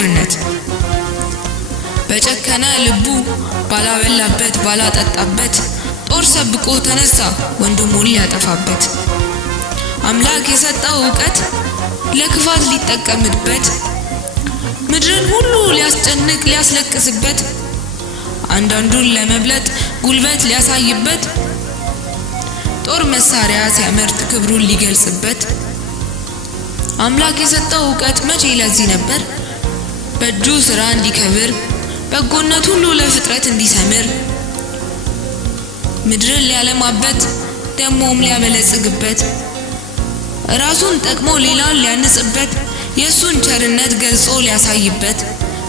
ጦርነት በጨከነ ልቡ ባላበላበት ባላጠጣበት ጦር ሰብቆ ተነሳ ወንድሙን ሊያጠፋበት። አምላክ የሰጠው ዕውቀት ለክፋት ሊጠቀምበት ምድርን ሁሉ ሊያስጨንቅ ሊያስለቅስበት አንዳንዱን ለመብለጥ ጉልበት ሊያሳይበት ጦር መሳሪያ ሲያመርት ክብሩን ሊገልጽበት አምላክ የሰጠው ዕውቀት መቼ ለዚህ ነበር? በእጁ ሥራ እንዲከብር በጎነት ሁሉ ለፍጥረት እንዲሰምር ምድርን ሊያለማበት ደሞም ሊያበለጽግበት ራሱን ጠቅሞ ሌላውን ሊያንጽበት የሱን ቸርነት ገልጾ ሊያሳይበት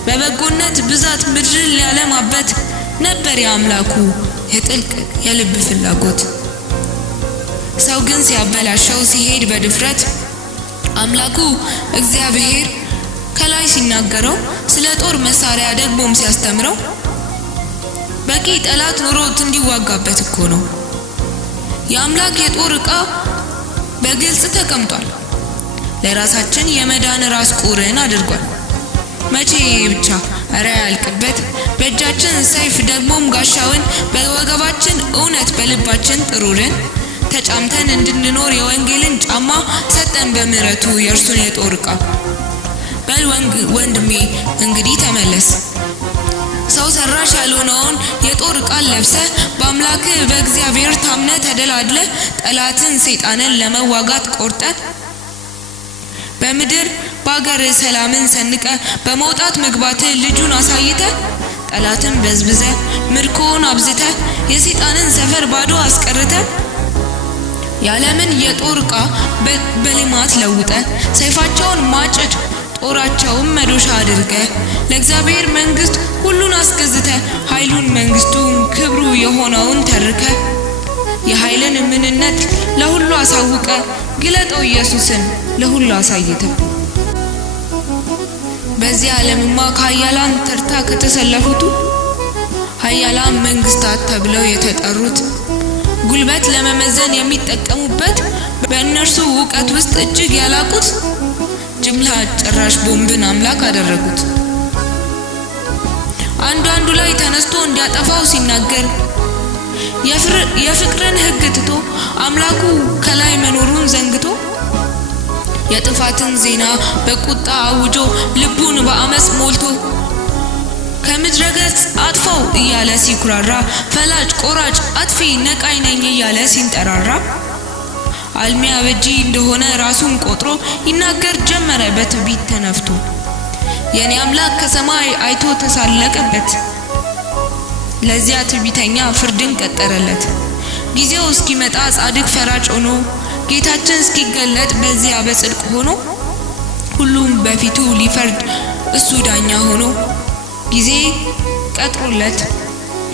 በበጎነት ብዛት ምድርን ሊያለማበት ነበር የአምላኩ የጥልቅ የልብ ፍላጎት። ሰው ግን ሲያበላሸው ሲሄድ በድፍረት አምላኩ እግዚአብሔር ከላይ ሲናገረው ስለ ጦር መሳሪያ ደግሞም ሲያስተምረው በቂ ጠላት ኖሮት እንዲዋጋበት እኮ ነው። የአምላክ የጦር ዕቃ በግልጽ ተቀምጧል። ለራሳችን የመዳን ራስ ቁርን አድርጓል። መቼ ብቻ አረ ያልቅበት በእጃችን ሰይፍ ደግሞም ጋሻውን በወገባችን እውነት በልባችን ጥሩርን ተጫምተን እንድንኖር የወንጌልን ጫማ ሰጠን በምህረቱ የእርሱን የጦር ዕቃ። በል ወንድሜ እንግዲህ ተመለስ። ሰው ሰራሽ ያልሆነውን የጦር ዕቃን ለብሰህ በአምላክ በእግዚአብሔር ታምነህ ተደላድለህ ጠላትን ሰይጣንን ለመዋጋት ቆርጠህ በምድር በአገር ሰላምን ሰንቀ በመውጣት መግባት ልጁን አሳይተ ጠላትን በዝብዘ ምርኮውን አብዝተ የሰይጣንን ሰፈር ባዶ አስቀርተ የዓለምን የጦር ዕቃ በልማት ለውጠ ሰይፋቸውን ማጭድ ጦራቸውን መዶሻ አድርገ ለእግዚአብሔር መንግስት ሁሉን አስገዝተ ኃይሉን መንግስቱን ክብሩ የሆነውን ተርከ የኃይልን ምንነት ለሁሉ አሳውቀ ግለጠው ኢየሱስን ለሁሉ አሳይተ በዚህ ዓለምማ ከኃያላን ተርታ ከተሰለፉት ኃያላን መንግስታት ተብለው የተጠሩት ጉልበት ለመመዘን የሚጠቀሙበት በእነርሱ ዕውቀት ውስጥ እጅግ ያላቁት ጅምላ ጭራሽ ቦምብን አምላክ አደረጉት። አንዱ ላይ ተነስቶ እንዲያጠፋው ሲናገር የፍቅርን ሕግ ትቶ አምላኩ ከላይ መኖሩን ዘንግቶ የጥፋትን ዜና በቁጣ አውጆ ልቡን በአመጽ ሞልቶ ከምድረ ገጽ አጥፋው እያለ ሲኩራራ ፈላጭ ቆራጭ አጥፊ ነቃይ ነኝ እያለ ሲንጠራራ አልሚያ በጂ እንደሆነ ራሱን ቆጥሮ ይናገር ጀመረ በትዕቢት ተነፍቶ። የኔ አምላክ ከሰማይ አይቶ ተሳለቀበት ለዚያ ትዕቢተኛ ፍርድን ቀጠረለት። ጊዜው እስኪመጣ ጻድቅ ፈራጭ ሆኖ ጌታችን እስኪገለጥ በዚያ በጽድቅ ሆኖ ሁሉም በፊቱ ሊፈርድ እሱ ዳኛ ሆኖ ጊዜ ቀጥሮለት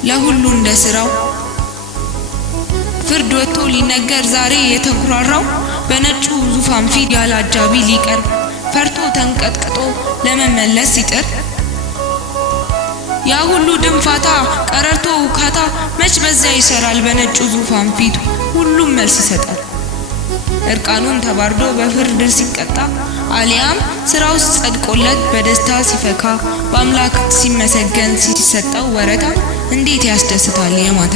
ለሁሉ እንደ ሥራው ፍርድ ወጥቶ ሊነገር ዛሬ የተኩራራው በነጩ ዙፋን ፊት ያለ አጃቢ ሊቀርብ ፈርቶ ተንቀጥቅጦ ለመመለስ ሲጥር ያ ሁሉ ድንፋታ ቀረርቶ ውካታ መች በዚያ ይሰራል በነጩ ዙፋን ፊት ሁሉም መልስ ይሰጣል። እርቃኑን ተባርዶ በፍርድ ሲቀጣ አሊያም ስራው ጸድቆለት በደስታ ሲፈካ በአምላክ ሲመሰገን ሲሰጠው ወረታ እንዴት ያስደስታል የማታ